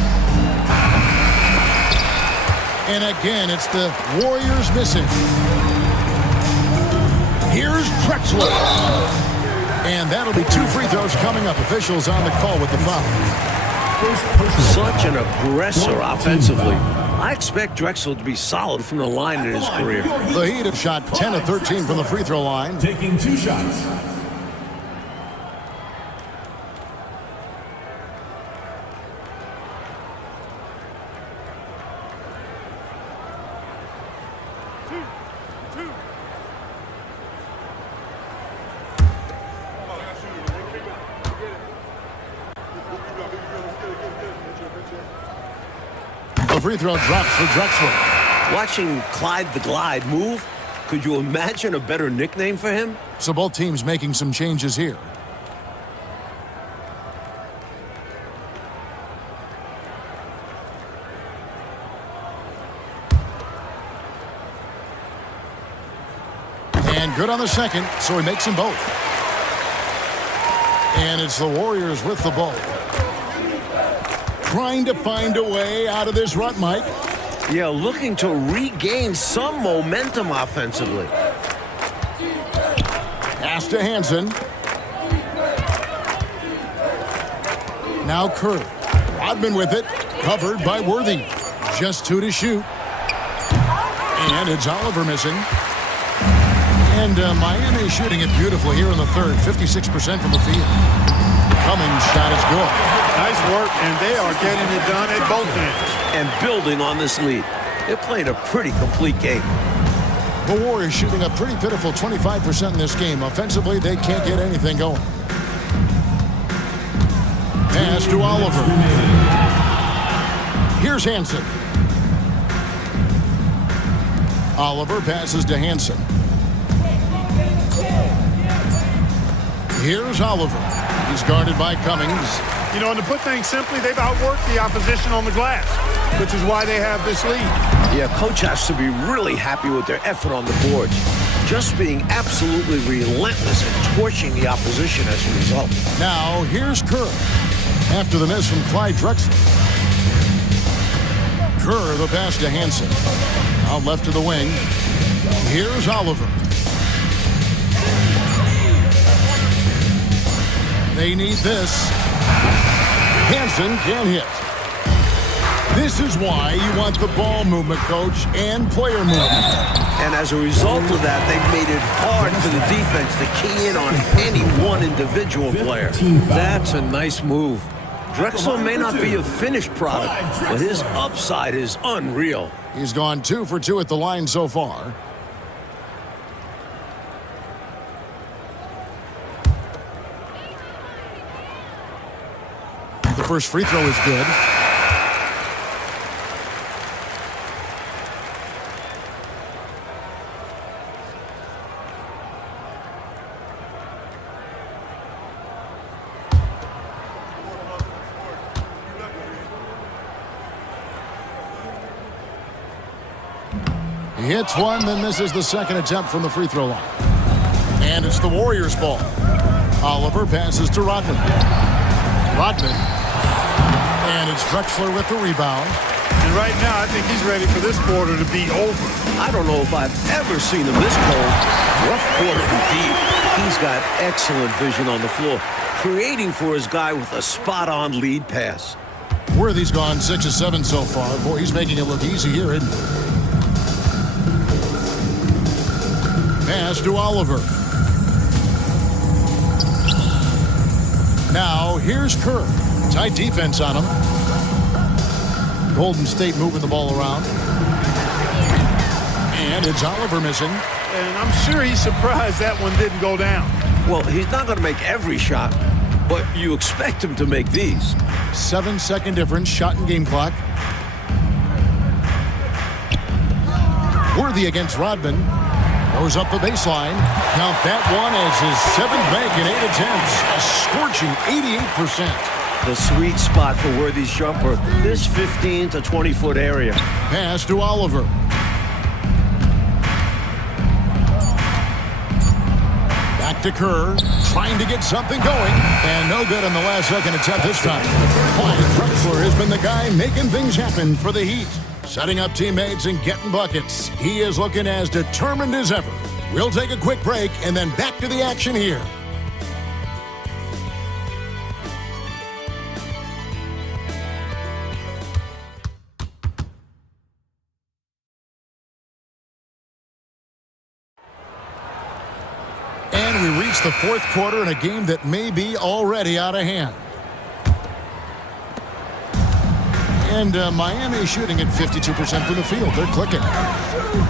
And again, it's the Warriors missing. Here's Drexler. And that'll be 2 free throws coming up. Officials on the call with the foul. Such an aggressor offensively. I expect Drexler to be solid from the line in his career. The Heat have shot 10 of 13 from the free throw line. Taking 2 shots. The free throw drops for Drexler. Watching Clyde the Glide move, could you imagine a better nickname for him? So both teams making some changes here. And good on the second, so he makes them both. And it's the Warriors with the ball. Trying to find a way out of this rut, Mike. Yeah, looking to regain some momentum offensively. Pass to Hansen. Now Kerr. Rodman with it. Covered by Worthy. Just 2 to shoot. And it's Oliver missing. And Miami shooting it beautifully here in the third. 56% from the field. Cummings' shot is good. Nice work, and they are getting it done at both ends. And building on this lead. They played a pretty complete game. The Warriors shooting a pretty pitiful 25% in this game. Offensively, they can't get anything going. Pass to Oliver. Here's Hansen. Oliver passes to Hansen. Here's Oliver. He's guarded by Cummings. You know, and to put things simply, they've outworked the opposition on the glass, which is why they have this lead. Yeah, coach has to be really happy with their effort on the boards. just being absolutely relentless and torching the opposition as a result. Now, here's Kerr. After the miss from Clyde Drexler. Kerr, the pass to Hansen. Out left to the wing. Here's Oliver. They need this. Hansen can't hit. This is why you want the ball movement, coach, and player movement. And as a result of that, they've made it hard for the defense to key in on any one individual player. That's a nice move. Drexler may not be a finished product, but his upside is unreal. He's gone 2 for 2 at the line so far. The first free throw is good. He hits one, then misses the second attempt from the free throw line. And it's the Warriors' ball. Oliver passes to Rodman. Rodman. And it's Drexler with the rebound. And right now, I think he's ready for this quarter to be over. I don't know if I've ever seen him this cold. Rough quarter indeed. He's got excellent vision on the floor, creating for his guy with a spot-on lead pass. Worthy's gone 6 of 7 so far. Boy, he's making it look easy here, isn't he? Pass to Oliver. Now, here's Kerr. Tight defense on him. Golden State moving the ball around. And it's Oliver missing. And I'm sure he's surprised that one didn't go down. Well, he's not going to make every shot, but you expect him to make these. 7-second difference, shot and game clock. Worthy against Rodman. Goes up the baseline. Count that one as his 7th bank in 8 attempts. A scorching 88%. The sweet spot for Worthy's jumper, this 15 to 20-foot area. Pass to Oliver. Back to Kerr, trying to get something going. And no good on the last second attempt this time. Clyde Drexler has been the guy making things happen for the Heat. Setting up teammates and getting buckets. He is looking as determined as ever. We'll take a quick break and then back to the action here. And we reach the fourth quarter in a game that may be already out of hand. And Miami shooting at 52% from the field. They're clicking.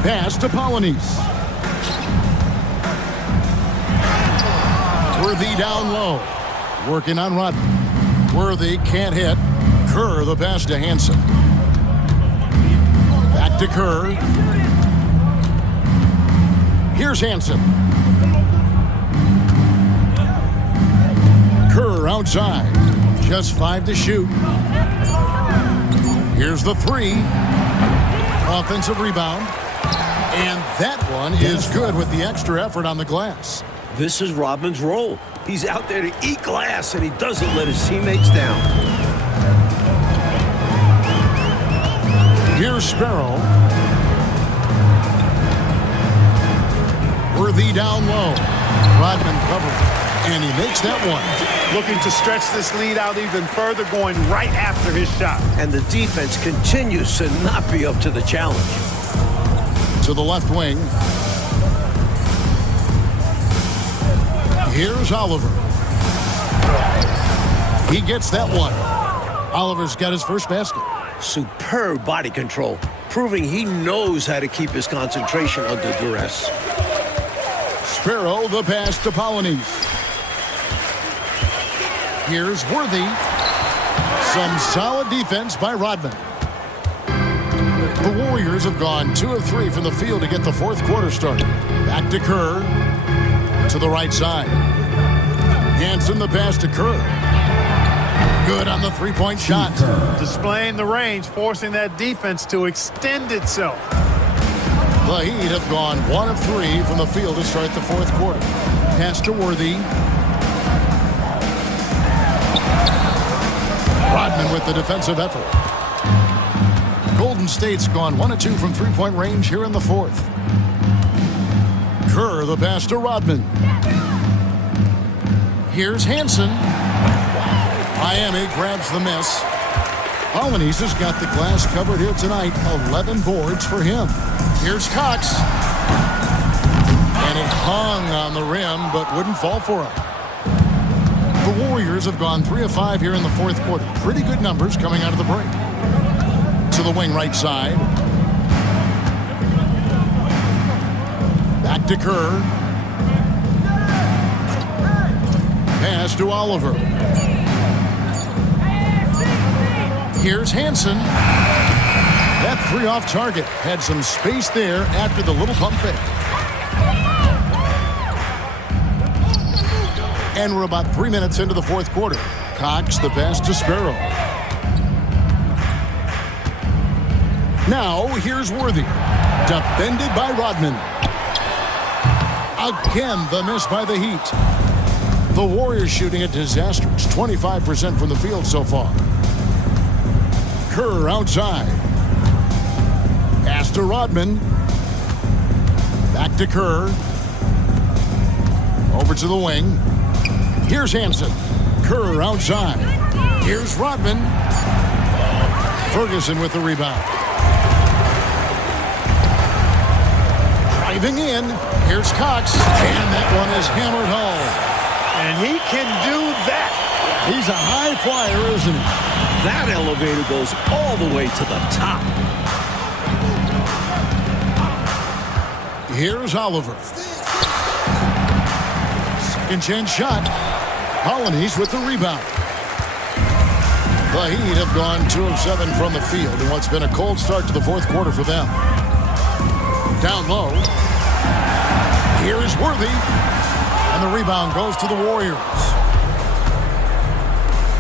Pass to Polynice. Worthy down low. Working on Rodman. Worthy can't hit. Kerr the pass to Hansen. Back to Kerr. Here's Hansen. Kerr outside. Just 5 to shoot. Here's the 3. Offensive rebound. And that one is good with the extra effort on the glass. This is Rodman's role. He's out there to eat glass, and he doesn't let his teammates down. Here's Sparrow. Worthy down low. Rodman covered. And he makes that one. Looking to stretch this lead out even further, going right after his shot. And the defense continues to not be up to the challenge. To the left wing. Here's Oliver. He gets that one. Oliver's got his first basket. Superb body control, proving he knows how to keep his concentration under duress. Sparrow the pass to Polynice. Here's Worthy. Some solid defense by Rodman. The Warriors have gone 2 of 3 from the field to get the fourth quarter started. Back to Kerr. To the right side. Hansen the pass to Kerr. Good on the three-point shot. Displaying the range, forcing that defense to extend itself. The Heat have gone 1 of 3 from the field to start the fourth quarter. Pass to Worthy. Rodman with the defensive effort. Golden State's gone 1 of 2 from three-point range here in the fourth. Kerr, the pass to Rodman. Here's Hansen. Miami grabs the miss. Polynice has got the glass covered here tonight. 11 boards for him. Here's Cox. And it hung on the rim, but wouldn't fall for him. The Warriors have gone 3 of 5 here in the fourth quarter. Pretty good numbers coming out of the break. To the wing right side. Back to Kerr. Pass to Oliver. Here's Hansen. That 3 off target. Had some space there after the little pump fake. And we're about 3 minutes into the fourth quarter. Cox, the pass to Sparrow. Now, here's Worthy. Defended by Rodman. Again, the miss by the Heat. The Warriors shooting a disastrous 25% from the field so far. Kerr outside. Pass to Rodman. Back to Kerr. Over to the wing. Here's Hansen. Kerr outside. Here's Rodman. Ferguson with the rebound. Driving in. Here's Cox. And that one is hammered home. And he can do that. He's a high flyer, isn't he? That elevator goes all the way to the top. Here's Oliver. Second chance shot. Polynice with the rebound. The Heat have gone 2 of 7 from the field in what's been a cold start to the fourth quarter for them. Down low. Here's Worthy. And the rebound goes to the Warriors.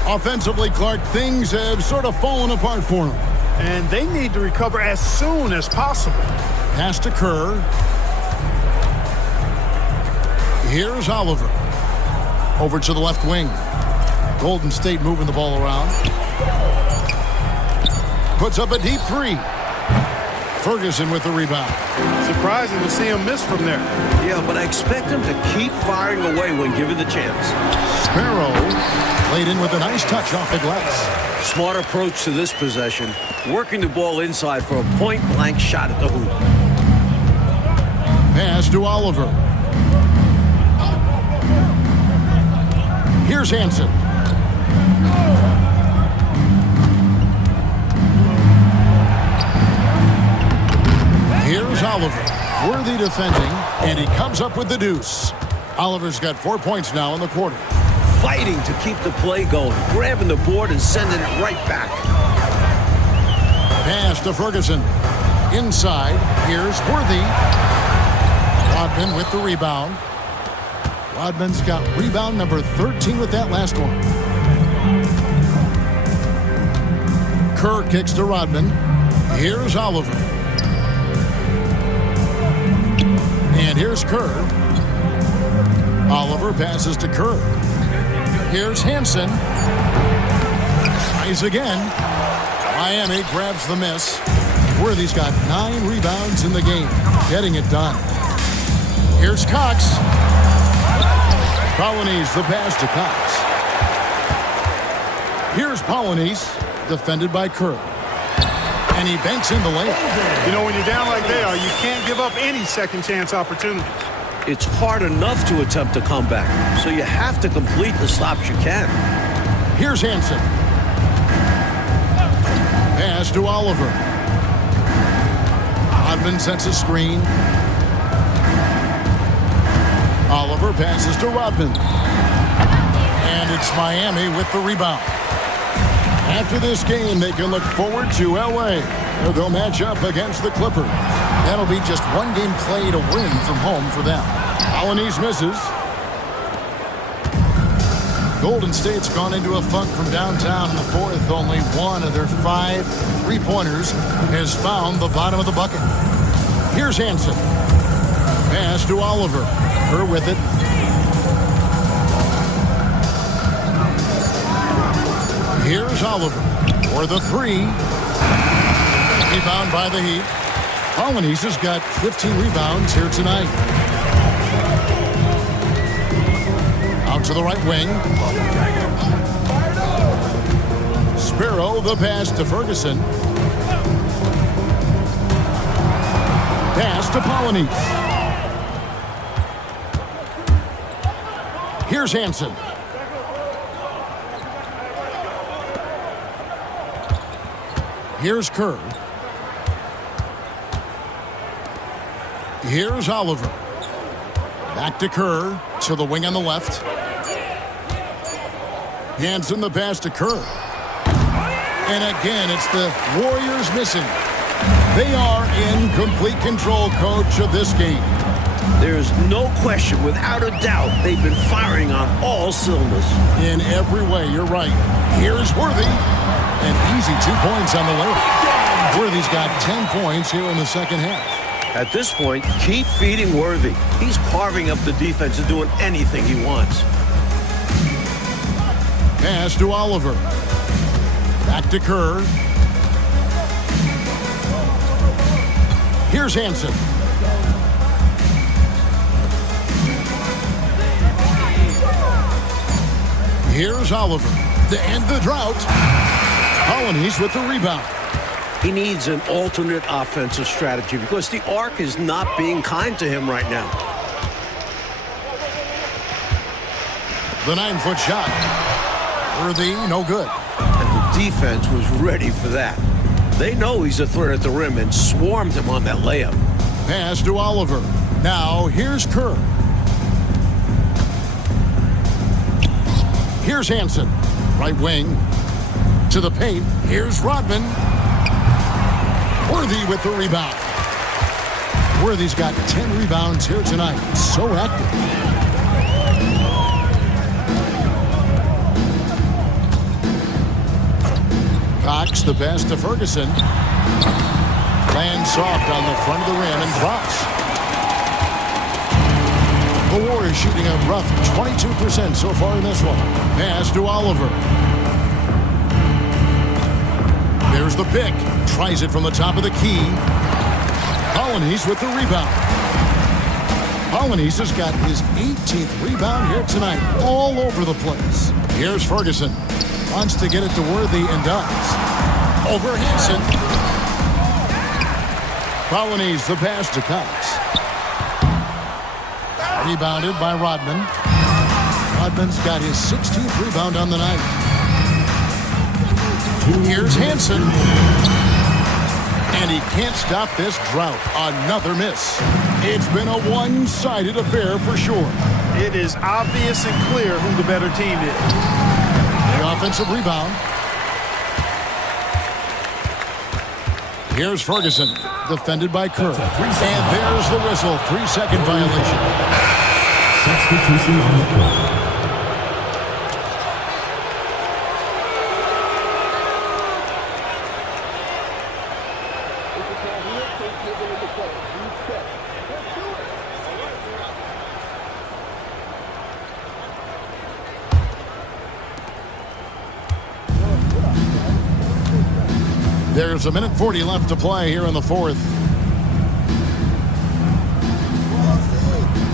Offensively, Clark, things have sort of fallen apart for them. And they need to recover as soon as possible. Pass to Kerr. Here's Oliver. Over to the left wing. Golden State moving the ball around. Puts up a deep 3. Ferguson with the rebound. Surprising to see him miss from there. Yeah, but I expect him to keep firing away when given the chance. Sparrow laid in with a nice touch off the glass. Smart approach to this possession. Working the ball inside for a point-blank shot at the hoop. Pass to Oliver. Here's Hansen. Here's Oliver. Worthy defending, and he comes up with the deuce. Oliver's got 4 points now in the quarter. Fighting to keep the play going, grabbing the board and sending it right back. Pass to Ferguson. Inside, here's Worthy. Rodman with the rebound. Rodman's got rebound number 13 with that last one. Kerr kicks to Rodman. Here's Oliver. And here's Kerr. Oliver passes to Kerr. Here's Hansen. Tries again. Miami grabs the miss. Worthy's got 9 rebounds in the game. Getting it done. Here's Cox. Polynice the pass to Cox. Here's Polynice, defended by Kerr. And he banks in the layup. You know, when you're down like they are, you can't give up any second chance opportunities. It's hard enough to attempt a comeback, so you have to complete the stops you can. Here's Hansen. Pass to Oliver. Rodman sets a screen. Oliver passes to Rodman. And it's Miami with the rebound. After this game, they can look forward to L.A., where they'll match up against the Clippers. That'll be just one game played away from home for them. Polynice misses. Golden State's gone into a funk from downtown in the fourth. Only one of their 5 3-pointers has found the bottom of the bucket. Here's Hansen. Pass to Oliver. Her with it. Here's Oliver for the three. Rebound by the Heat. Polynice has got 15 rebounds here tonight. Out to the right wing. Sparrow, the pass to Ferguson. Pass to Polynice. Here's Hansen. Here's Kerr. Here's Oliver. Back to Kerr. To the wing on the left. Hansen the pass to Kerr. And again, it's the Warriors missing. They are in complete control, coach, of this game. There's no question, without a doubt, they've been firing on all cylinders. In every way, you're right. Here's Worthy. An easy 2 points on the layup. Worthy's got 10 points here in the second half. At this point, keep feeding Worthy. He's carving up the defense and doing anything he wants. Pass to Oliver. Back to Kerr. Here's Hansen. Here's Oliver to end the drought. Polynice with the rebound. He needs an alternate offensive strategy because the arc is not being kind to him right now. The 9-foot shot. Worthy, no good. And the defense was ready for that. They know he's a threat at the rim and swarmed him on that layup. Pass to Oliver. Now here's Kerr. Here's Hansen. Right wing. To the paint. Here's Rodman. Worthy with the rebound. Worthy's got 10 rebounds here tonight. So active. Cox the pass to Ferguson. Lands soft on the front of the rim and drops. The Warriors shooting a rough 22% so far in this one. Pass to Oliver. There's the pick. Tries it from the top of the key. Polynice with the rebound. Polynice has got his 18th rebound here tonight. All over the place. Here's Ferguson. Wants to get it to Worthy and does. Over Hansen. Polynice the pass to Cox. Rebounded by Rodman. Rodman's got his 16th rebound on the night. Here's Hansen. And he can't stop this drought. Another miss. It's been a one-sided affair for sure. It is obvious and clear who the better team is. The offensive rebound. Here's Ferguson, defended by Kerr. And there's the whistle. 3-second violation. Substitution on the court. There's a minute 40 left to play here in the fourth.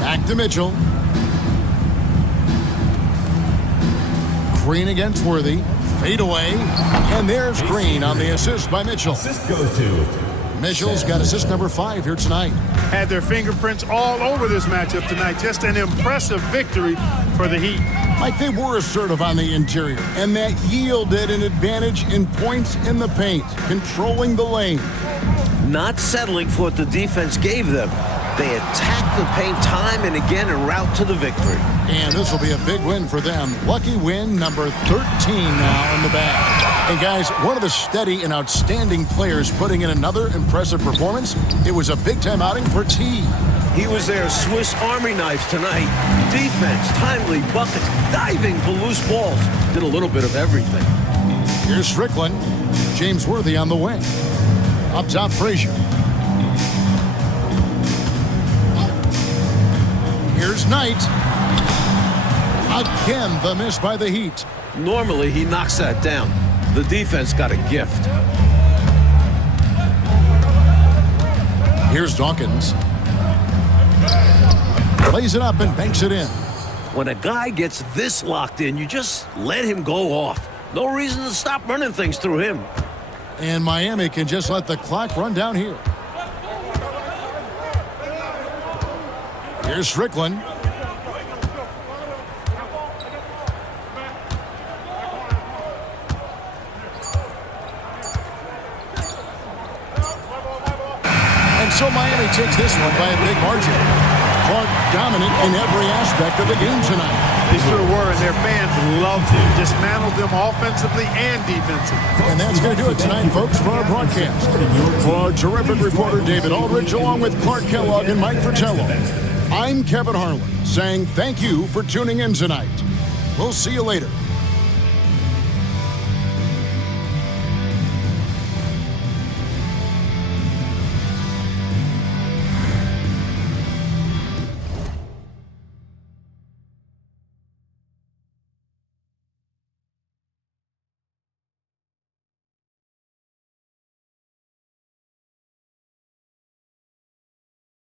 Back to Mitchell. Green against Worthy. Fade away. And there's Green on the assist by Mitchell. Assist goes to Mitchell's got assist number 5 here tonight. Had their fingerprints all over this matchup tonight. Just an impressive victory for the Heat. Like they were assertive on the interior, and that yielded an advantage in points in the paint, controlling the lane. Not settling for what the defense gave them. They attacked the paint time and again en route to the victory. And this will be a big win for them. Lucky win number 13 now in the bag. And guys, one of the steady and outstanding players putting in another impressive performance. It was a big-time outing for T. He was their Swiss Army knife tonight. Defense, timely buckets, diving for loose balls. Did a little bit of everything. Here's Strickland. James Worthy on the wing. Up top, Frazier. Here's Knight. Again, the miss by the Heat. Normally, he knocks that down. The defense got a gift. Here's Dawkins. Plays it up and banks it in. When a guy gets this locked in, you just let him go off. No reason to stop running things through him. And Miami can just let the clock run down here. Here's Strickland. And so Miami takes this one by a big margin. Clark dominant in every aspect of the game tonight. They sure were, and their fans loved it. Dismantled them offensively and defensively. And that's going to do it tonight, folks, for our broadcast. For our terrific reporter, David Aldridge, along with Clark Kellogg and Mike Fratello, I'm Kevin Harlan, saying thank you for tuning in tonight. We'll see you later.